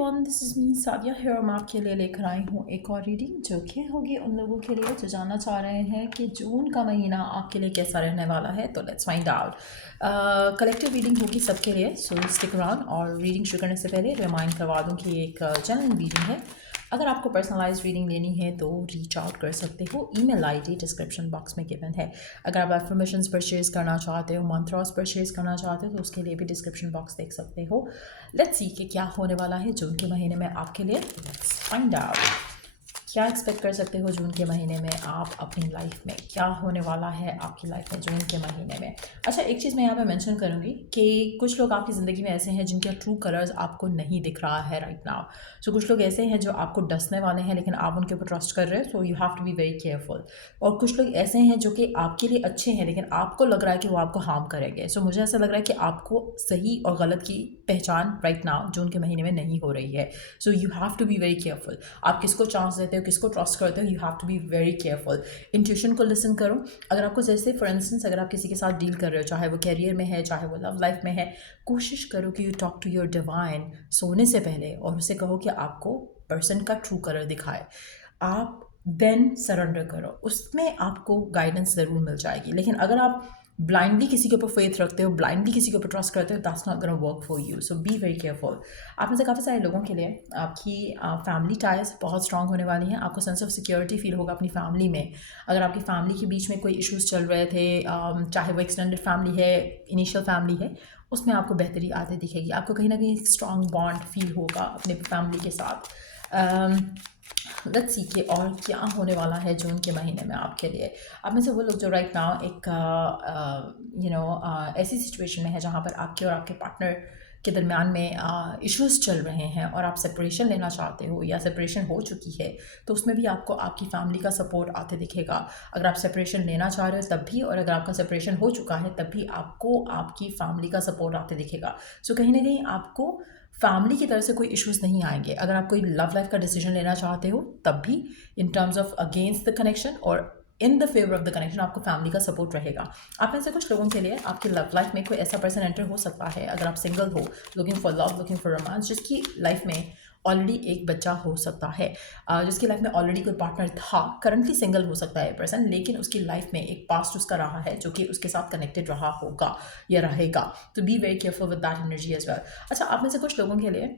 Everyone, this is me Sadia here. मैं आपके लिए लेकर आई हूँ एक और रीडिंग जो कि होगी उन लोगों के लिए जो जानना चाह रहे हैं कि जून का महीना आपके लिए कैसा रहने वाला है। तो let's find out. Collective reading होगी सबके लिए, सो स्टिक अराउंड। और रीडिंग शुरू करने से पहले रिमाइंड करवा दूँ कि एक जनरल रीडिंग है। अगर आपको पर्सनलाइज रीडिंग लेनी है तो रीच आउट कर सकते हो। ईमेल आईडी डिस्क्रिप्शन बॉक्स में गिवन है। अगर आप एफर्मेशंस परचेज करना चाहते हो, मंत्रास परचेज करना चाहते हो तो उसके लिए भी डिस्क्रिप्शन बॉक्स देख सकते हो। लेट्स सी कि क्या होने वाला है जून के महीने में आपके लिए। Let's find out. क्या एक्सपेक्ट कर सकते हो जून के महीने में आप अपनी लाइफ में, क्या होने वाला है आपकी लाइफ में जून के महीने में। अच्छा, एक चीज़ मैं यहाँ पे मेंशन करूँगी कि कुछ लोग आपकी ज़िंदगी में ऐसे हैं जिनके ट्रू कलर्स आपको नहीं दिख रहा है राइट नाउ। सो कुछ लोग ऐसे हैं जो आपको डसने वाले हैं लेकिन आप उनके ऊपर ट्रस्ट कर रहे हो, so you have to be very careful. और कुछ लोग ऐसे हैं जो कि आपके लिए अच्छे हैं लेकिन आपको लग रहा है कि वो आपको हार्म करेंगे। सो मुझे ऐसा लग रहा है कि आपको सही और गलत की पहचान राइट नाउ जून के महीने में नहीं हो रही है। So you have to be very careful. आप किसको चांस देते हो, किसको ट्रस्ट करते हो, you have to be very careful. Intuition को लिसन करो। अगर आपको, जैसे फॉर इंस्टेंस, अगर आप किसी के साथ डील कर रहे हो, चाहे वो कैरियर में है चाहे वो लव लाइफ में है, कोशिश करो कि you talk to your divine सोने से पहले और उसे कहो कि आपको पर्सन का ट्रू कलर दिखाए। आप देन सरेंडर करो, उसमें आपको गाइडेंस ज़रूर मिल जाएगी। लेकिन अगर आप ब्लाइंडली किसी के ऊपर फेथ रखते हो, ब्लाइंडली किसी के ऊपर ट्रस्ट करते हो, that's not gonna work for you. So be very careful. आप में से काफ़ी सारे लोगों के लिए आपकी फैमिली टाइज बहुत स्ट्रांग होने वाली हैं। आपको सेंस ऑफ सिक्योरिटी फील होगा अपनी फैमिली में। अगर आपकी फैमिली के बीच में कोई इश्यूज चल रहे थे, चाहे वो एक्सटेंडेड फैमिली है, इनिशियल फैमिली है, उसमें आपको बेहतरी आती दिखेगी। आपको कहीं ना कहीं स्ट्रांग बॉन्ड फील होगा अपने फैमिली के साथ। लेट्स सी के और क्या होने वाला है जून के महीने में आपके लिए। आप में से वो लोग जो राइट नाउ एक ऐसी सिचुएशन में है जहाँ पर आपके और आपके पार्टनर के दरमियान में इश्यूज चल रहे हैं और आप सेपरेशन लेना चाहते हो या सेपरेशन हो चुकी है, तो उसमें भी आपको आपकी फैमिली का सपोर्ट आते दिखेगा। अगर आप सेपरेशन लेना चाह रहे हो तब भी, और अगर आपका सेपरेशन हो चुका है तब भी आपको आपकी फैमिली का सपोर्ट आते दिखेगा। सो कहीं ना कहीं आपको फैमिली की तरफ से कोई इश्यूज नहीं आएंगे। अगर आप कोई लव लाइफ का डिसीजन लेना चाहते हो तब भी, in terms of against the connection और in the favour of the connection, आपको फैमिली का सपोर्ट रहेगा। आप में से कुछ लोगों के लिए आपकी लव लाइफ में कोई ऐसा पर्सन एंटर हो सकता है, अगर आप सिंगल हो, looking for love, looking for romance, जिसकी लाइफ में ऑलरेडी एक बच्चा हो सकता है, जिसकी लाइफ में ऑलरेडी कोई पार्टनर था। करंटली सिंगल हो सकता है पर्सन, लेकिन उसकी लाइफ में एक पास्ट उसका रहा है जो कि उसके साथ कनेक्टेड रहा होगा या रहेगा। तो be very careful with that energy as well. अच्छा, आप में से कुछ लोगों के लिए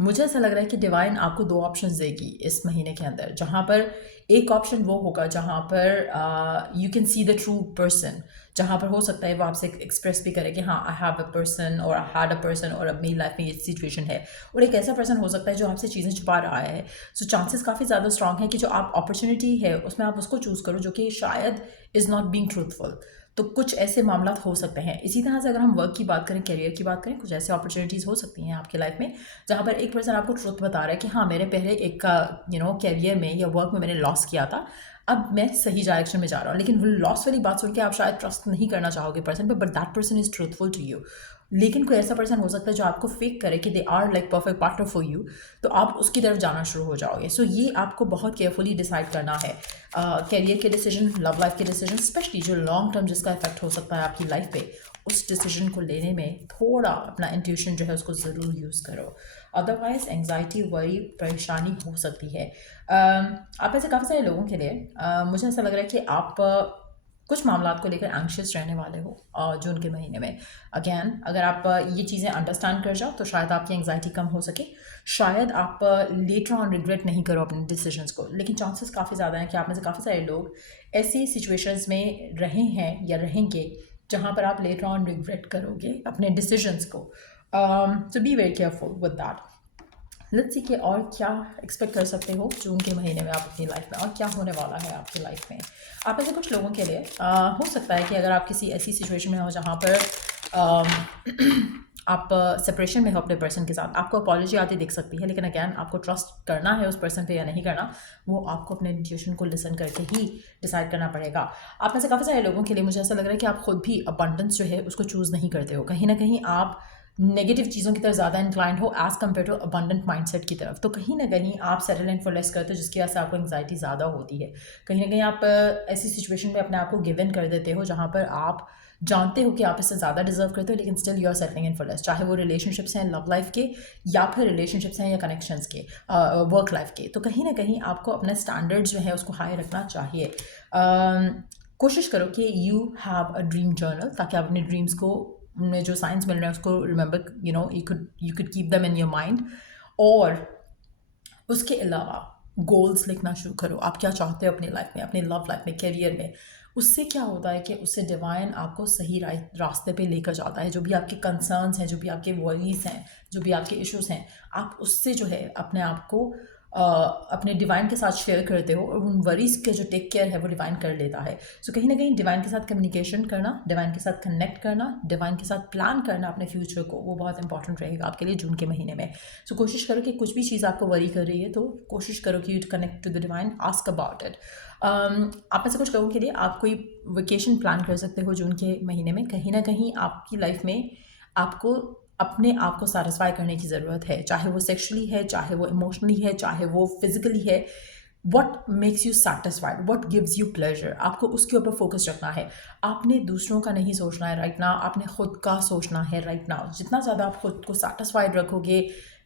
मुझे ऐसा लग रहा है कि डिवाइन आपको दो ऑप्शंस देगी इस महीने के अंदर, जहाँ पर एक ऑप्शन वो होगा जहाँ पर you can see the true person, जहाँ पर हो सकता है वो आपसे एक्सप्रेस भी करे कि हाँ, आई हैव अ पर्सन और आई हैड अ पर्सन और अब मेरी लाइफ में ये सिचुएशन है। और एक ऐसा पर्सन हो सकता है जो आपसे चीज़ें छुपा रहा है। सो चांसेस काफ़ी ज़्यादा स्ट्रांग है कि जो आप अपॉर्चुनिटी है उसमें आप उसको चूज़ करो जो कि शायद इज़ नॉट बीइंग ट्रूथफुल। तो कुछ ऐसे मामला हो सकते हैं। इसी तरह से अगर हम वर्क की बात करें, करियर की बात करें, कुछ ऐसे अपॉर्चुनिटीज़ हो सकती हैं आपकी लाइफ में जहाँ पर एक पर्सन आपको ट्रुथ बता रहा है कि हाँ, मेरे पहले एक कैरियर में या वर्क में मैंने लॉस किया था, अब मैं सही डायरेक्शन में जा रहा हूँ। लेकिन वो लॉस वाली बात सुन के आप शायद ट्रस्ट नहीं करना चाहोगे पर्सन पे, but that person is truthful to you. लेकिन कोई ऐसा पर्सन हो सकता है जो आपको फेक करे कि they are like perfect partner for you, तो आप उसकी तरफ जाना शुरू हो जाओगे। सो ये आपको बहुत केयरफुली डिसाइड करना है। कैरियर के डिसीजन, लव लाइफ के डिसीजन, स्पेशली जो लॉन्ग टर्म जिसका इफेक्ट हो सकता है आपकी लाइफ पे, उस डिसीजन को लेने में थोड़ा अपना इंट्यूशन जो है उसको ज़रूर यूज़ करो। अदरवाइज एंग्जाइटी, वरी, परेशानी हो सकती है। आप ऐसे काफ़ी सारे लोगों के लिए मुझे ऐसा लग रहा है कि आप कुछ मामलात को लेकर एंग्शियस रहने वाले हो जून के महीने में। अगेन, अगर आप ये चीज़ें अंडरस्टैंड कर जाओ तो शायद आपकी एंग्जाइटी कम हो सके, शायद आप लेटर ऑन रिग्रेट नहीं करो अपने डिसीजंस को। लेकिन चांसेस काफ़ी ज़्यादा हैं कि आप में से काफ़ी सारे लोग ऐसी सिचुएशंस में रहे हैं या रहेंगे जहाँ पर आप लेटर ऑन रिग्रेट करोगे अपने डिसीजंस को। So be very careful with that. Let's see कि और क्या एक्सपेक्ट कर सकते हो जून के महीने में आप अपनी लाइफ में, और क्या होने वाला है आपकी लाइफ में। आप ऐसे कुछ लोगों के लिए हो सकता है कि अगर आप किसी ऐसी सिचुएशन में हो जहाँ पर आप सेपरेशन में हो अपने पर्सन के साथ, आपको अपॉलॉजी आती दिख सकती है, लेकिन अगैन आपको ट्रस्ट करना है उस पर्सन पे या नहीं करना, वो आपको अपने इंट्यूशन को लिसन करके ही डिसाइड करना पड़ेगा। आप में से काफ़ी सारे लोगों के लिए मुझे ऐसा लग रहा है कि आप खुद भी अबंडेंस जो है उसको चूज़ नहीं करते हो। कहीं ना कहीं आप नेगेटिव चीज़ों की तरफ ज़्यादा इंक्लाइंड हो as compare to abundant mindset की तरफ। तो कहीं ना कहीं आप सेटल एंड फॉर लेस करते हो, जिसकी वजह से आपको एंग्जाइटी ज़्यादा होती है। कहीं ना कहीं आप ऐसी सिचुएशन में अपने आप को गिव इन कर देते हो जहाँ पर आप जानते हो कि आप इससे ज़्यादा डिजर्व करते हो, लेकिन still you are settling in for less, चाहे वो रिलेशनशिप्स हैं लव लाइफ के, या फिर रिलेशनशिप्स हैं या कनेक्शंस के, वर्क लाइफ के। तो कहीं ना कहीं आपको अपना स्टैंडर्ड जो है उसको हाई रखना चाहिए। कोशिश करो कि you have a dream journal, ताकि आप अपने ड्रीम्स को में जो साइंस मिल रहे हैं उसको remember, you could keep them in your mind. और उसके अलावा गोल्स लिखना शुरू करो, आप क्या चाहते हो अपनी लाइफ में, अपनी लव लाइफ में, करियर में। उससे क्या होता है कि उससे डिवाइन आपको सही रास्ते पे लेकर जाता है। जो भी आपके कंसर्न्स हैं, जो भी आपके वरीज हैं, जो भी आपके इश्यूज हैं, आप उससे जो है अपने आप को अपने डिवाइन के साथ शेयर करते हो, और उन वरीज के जो टेक केयर है वो डिवाइन कर लेता है। सो कहीं ना कहीं डिवाइन के साथ कम्युनिकेशन करना, डिवाइन के साथ कनेक्ट करना, डिवाइन के साथ प्लान करना अपने फ्यूचर को, वो बहुत इंपॉर्टेंट रहेगा आपके लिए जून के महीने में। सो कोशिश करो कि कुछ भी चीज़ आपको वरी कर रही है तो कोशिश करो कि you connect to the divine, ask about it. आप में से कुछ लोगों के लिए आप कोई वेकेशन प्लान कर सकते हो जून के महीने में। कहीं ना कहीं आपकी लाइफ में आपको अपने आप को सेटिस्फाई करने की ज़रूरत है, चाहे वो सेक्शुअली है, चाहे वो इमोशनली है, चाहे वो फिजिकली है। What makes you satisfied, what gives you pleasure, आपको उसके ऊपर फोकस रखना है। आपने दूसरों का नहीं सोचना है राइट नाउ, आपने खुद का सोचना है राइट नाउ। जितना ज़्यादा आप खुद को सेटिस्फाइड रखोगे,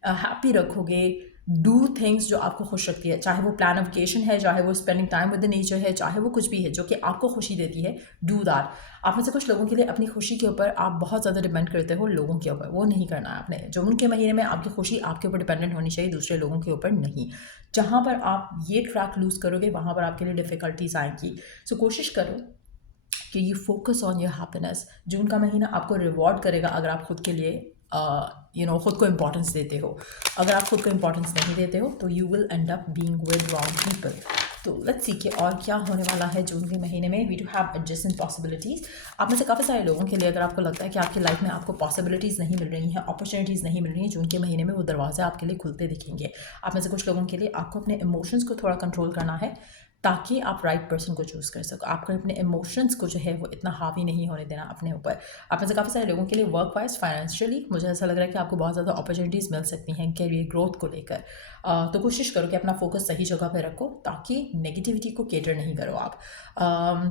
हैप्पी रखोगे, डू थिंग्स जो आपको खुश रखती है, चाहे वो प्लान ऑफ वेकेशन है, चाहे वो spending time with the nature है, चाहे वो कुछ भी है जो कि आपको खुशी देती है, डू दैट। आप में से कुछ लोगों के लिए अपनी खुशी के ऊपर आप बहुत ज़्यादा डिपेंड करते हो लोगों के ऊपर, वो नहीं करना है आपने। जून के महीने में आपकी खुशी आपके ऊपर डिपेंडेंट होनी चाहिए, दूसरे लोगों के ऊपर नहीं। जहाँ पर आप ये ट्रैक लूज़ करोगे वहाँ पर आपके लिए डिफ़िकल्टीज आएंगी। सो कोशिश करो कि you focus on your happiness. June का महीना आपको रिवॉर्ड करेगा अगर आप खुद के लिए खुद को इंपॉर्टेंस देते हो। अगर आप खुद को इंपॉर्टेंस नहीं देते हो तो you will and up being with wrong people. तो लेट्स सी कि और क्या होने वाला है जून के महीने में। We do have adjacent possibilities. आप में से काफ़ी सारे लोगों के लिए अगर आपको लगता है कि आपकी लाइफ में आपको पॉसिबिलिटीज़ नहीं मिल रही हैं, अपॉर्चुनिटीज़ नहीं मिल रही हैं, जून के महीने में वो दरवाजे आपके लिए खुलते दिखेंगे। आप में से कुछ लोगों के लिए आपको अपने इमोशंस को थोड़ा कंट्रोल करना है ताकि आप राइट पर्सन को चूज़ कर सको। आपको अपने इमोशंस को जो है वो इतना हावी नहीं होने देना अपने ऊपर। आप में से काफ़ी सारे लोगों के लिए वर्क वाइज, फाइनेंशियली मुझे ऐसा लग रहा है कि आपको बहुत ज़्यादा अपॉर्चुनिटीज़ मिल सकती हैं करियर ग्रोथ को लेकर। तो कोशिश करो कि अपना फोकस सही जगह पर रखो ताकि नेगेटिविटी को केटर नहीं करो आप।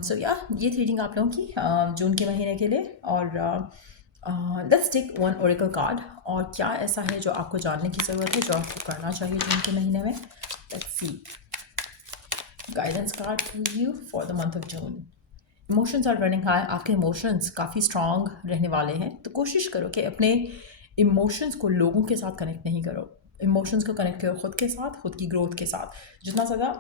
सो या ये थी रीडिंग आप लोगों की जून के महीने के लिए। और let's take one oracle card. और क्या ऐसा है जो आपको जानने की ज़रूरत है, जो आपको करना चाहिए जून के महीने में। Let's see guidance card for you for the month of June. Emotions are running high, आपके इमोशंस काफ़ी स्ट्रॉन्ग रहने वाले हैं। तो कोशिश करो कि अपने इमोशंस को लोगों के साथ कनेक्ट नहीं करो, इमोशंस को कनेक्ट करो खुद के साथ, खुद की ग्रोथ के साथ। जितना ज़्यादा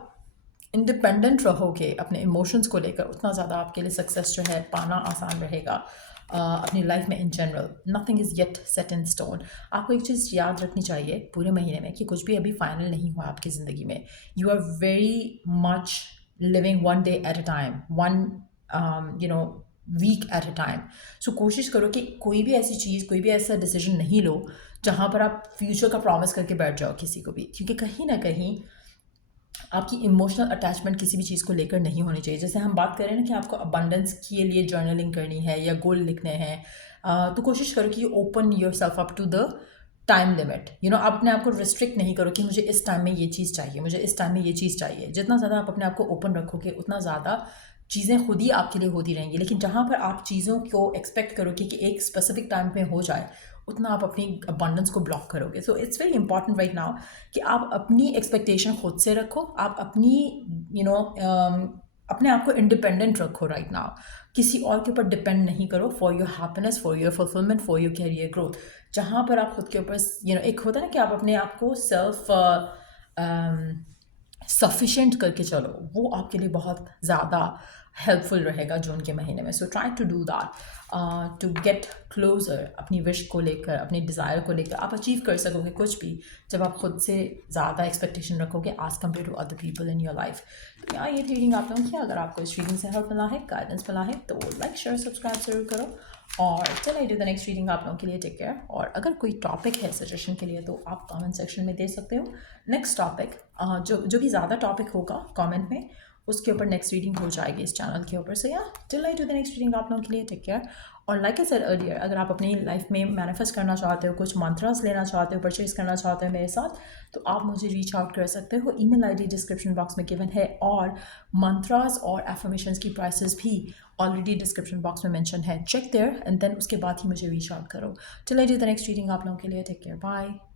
इंडिपेंडेंट रहोगे अपने इमोशंस को लेकर, उतना ज़्यादा आपके लिए सक्सेस जो है पाना आसान रहेगा अपनी लाइफ में in general. Nothing is yet set in stone. आपको एक चीज़ याद रखनी चाहिए पूरे महीने में कि कुछ भी अभी फाइनल नहीं हुआ आपकी ज़िंदगी में। You are very much living one day at a time, one week at a time. So कोशिश करो कि कोई भी ऐसी चीज़, कोई भी ऐसा डिसीजन नहीं लो जहाँ पर आप फ्यूचर का प्रॉमिस करके बैठ जाओ किसी को भी, क्योंकि कहीं ना कहीं आपकी इमोशनल अटैचमेंट किसी भी चीज़ को लेकर नहीं होनी चाहिए। जैसे हम बात करें ना कि आपको अबंडेंस के लिए जर्नलिंग करनी है या गोल लिखने हैं, तो कोशिश करो कि open yourself up to the time limit. आप अपने आप को रिस्ट्रिक्ट नहीं करो कि मुझे इस टाइम में ये चीज़ चाहिए, मुझे इस टाइम में ये चीज़ चाहिए। जितना ज़्यादा आप अपने आप को ओपन रखोगे उतना ज़्यादा चीज़ें खुद ही आपके लिए होती रहेंगी। लेकिन जहाँ पर आप चीज़ों को एक्सपेक्ट करोगे कि एक स्पेसिफिक टाइम पे हो जाए, उतना आप अपनी अबंडेंस को ब्लॉक करोगे। So it's very important right now कि आप अपनी एक्सपेक्टेशन खुद से रखो, आप अपनी अपने आप को इंडिपेंडेंट रखो राइट नाउ। किसी और के ऊपर डिपेंड नहीं करो for your happiness, for your fulfilment, for your career growth. जहाँ पर आप खुद के ऊपर एक होता है ना कि आप अपने आप को सेल्फ सफिशेंट करके चलो, वो आपके लिए बहुत ज़्यादा हेल्पफुल रहेगा जून के महीने में। So try to do that to get closer. अपनी विश को लेकर, अपनी डिज़ायर को लेकर आप अचीव कर सकोगे कुछ भी जब आप खुद से ज़्यादा एक्सपेक्टेशन रखोगे as compare to other people in your life. तो यहाँ ये रीडिंग आप लोगों की, अगर आपको इस रीडिंग से हेल्प मिला है, गाइडेंस मिला है, तो लाइक शेयर सब्सक्राइब जरूर करो। और चल I do the next reading आप लोगों के लिए। Take care. और अगर कोई टॉपिक है सजेशन के लिए तो आप कमेंट सेक्शन में दे सकते हो। नेक्स्ट टॉपिक जो भी ज़्यादा टॉपिक होगा कमेंट में, उसके ऊपर नेक्स्ट रीडिंग हो जाएगी इस चैनल के ऊपर। सो या till I do the next reading, आप लोगों के लिए टेक केयर। और लाइक आई सेड अर्लियर, अगर आप अपनी लाइफ में मैनिफेस्ट करना चाहते हो, कुछ मंत्रास लेना चाहते हो, परचेज करना चाहते हो मेरे साथ, तो आप मुझे रीच आउट कर सकते हो। ईमेल आईडी डिस्क्रिप्शन बॉक्स में गिवन है, और मंत्रास और एफर्मेशंस की प्राइसेस भी ऑलरेडी डिस्क्रिप्शन बॉक्स में मेंशन है। चेक देयर एंड देन उसके बाद ही मुझे रीच आउट करो। Till I do the next reading, आप लोगों के लिए टेक केयर, बाय।